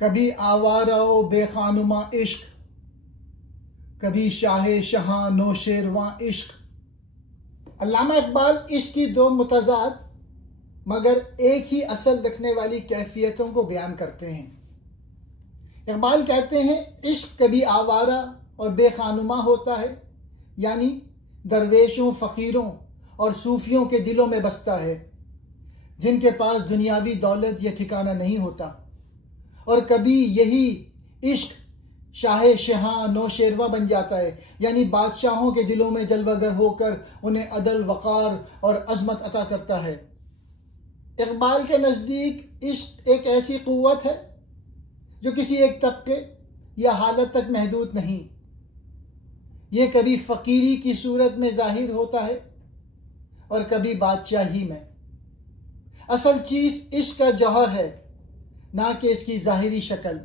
कभी आवारा व बेखानुमा इश्क, कभी शाहे शहां नौशेरवां इश्क। अल्लामा इकबाल इश्क की दो मुतज़ाद मगर एक ही असल रखने वाली कैफियतों को बयान करते हैं। इकबाल कहते हैं इश्क कभी आवारा और बेखानुमा होता है, यानी दरवेशों, फकीरों और सूफियों के दिलों में बसता है, जिनके पास दुनियावी दौलत या ठिकाना नहीं होता। और कभी यही इश्क शाहे शहां नौशेरवा बन जाता है, यानी बादशाहों के दिलों में जलवागर होकर उन्हें अदल, वक़ार और अजमत अता करता है। इकबाल के नज़दीक इश्क एक ऐसी क़ुव्वत है जो किसी एक तबके या हालत तक महदूद नहीं। ये कभी फ़कीरी की सूरत में ज़ाहिर होता है और कभी बादशाही में। असल चीज़ इश्क का जौहर है, ना कि इसकी ज़ाहिरी शक्ल।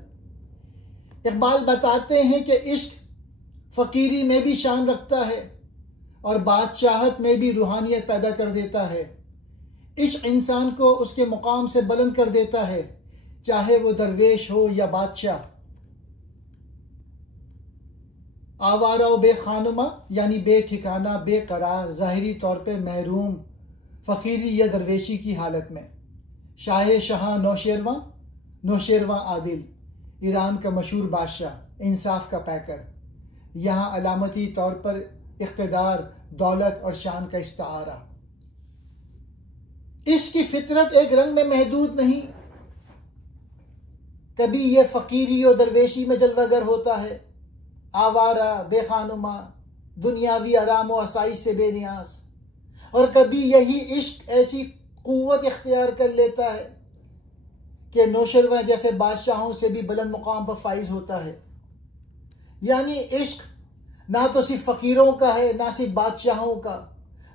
इकबाल बताते हैं कि इश्क फ़कीरी में भी शान रखता है और बादशाहत में भी रूहानियत पैदा कर देता है। इश्क इंसान को उसके मुकाम से बुलंद कर देता है, चाहे वो दरवेश हो या बादशाह। आवारा व बेखानुमा यानी बेठिकाना, बेकरार, ज़ाहिरी तौर पर महरूम, फ़कीरी या दरवेशी की हालत में। शाहे शहां नौशेरवा, नौशेरवा आदिल, ईरान का मशहूर बादशाह, इंसाफ का पैकर। यहाँ अलामती तौर पर इख्तिदार, दौलत और शान का इस्तारा। इसकी फितरत एक रंग में महदूद नहीं, कभी यह फ़कीरी और दरवेशी में जलवागर होता है, आवारा, बेखानुमा, दुनियावी आराम व आसाइश से बेनियाज। और कभी यही इश्क ऐसी क़ुव्वत इख्तियार कर लेता है कि नौशेरवा जैसे बादशाहों से भी बुलंद मुकाम पर फाइज होता है। यानी इश्क ना तो सिर्फ फ़कीरों का है, ना सिर्फ बादशाहों का,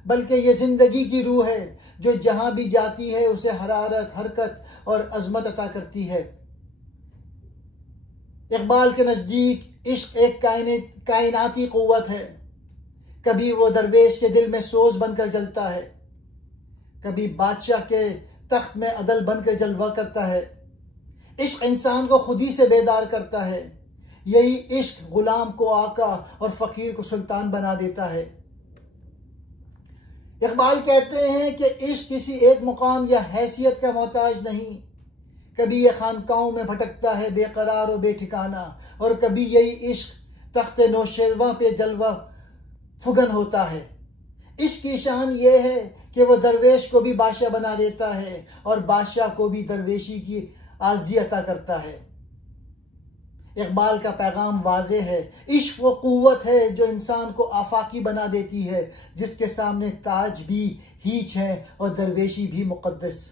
बल्कि ये ज़िंदगी की रूह है जो जहां भी जाती है उसे हरारत, हरकत और अजमत अता करती है। इकबाल के नज़दीक इश्क एक कायनाती क़ुव्वत है। कभी वो दरवेश के दिल में सोज बनकर जलता है, कभी बादशाह के तख्त में अदल बनकर जलवा करता है। इश्क इंसान को खुदी से बेदार करता है। यही इश्क गुलाम को आका और फ़कीर को सुल्तान बना देता है। इकबाल कहते हैं कि इश्क किसी एक मुकाम या हैसियत का मोहताज नहीं। कभी ये खानकाहों में भटकता है बेकरार और बेठिकाना, और कभी यही इश्क तख्त नौशेरवा पे जलवा फुगन होता है। इसकी शान ये है कि वह दरवेश को भी बादशाह बना देता है और बादशाह को भी दरवेशी की आज़ी अता करता है। इकबाल का पैगाम वाज़े है, इश्क वो क़ुव्वत है जो इंसान को आफाकी बना देती है, जिसके सामने ताज भी हीच है और दरवेशी भी मुक़द्दस।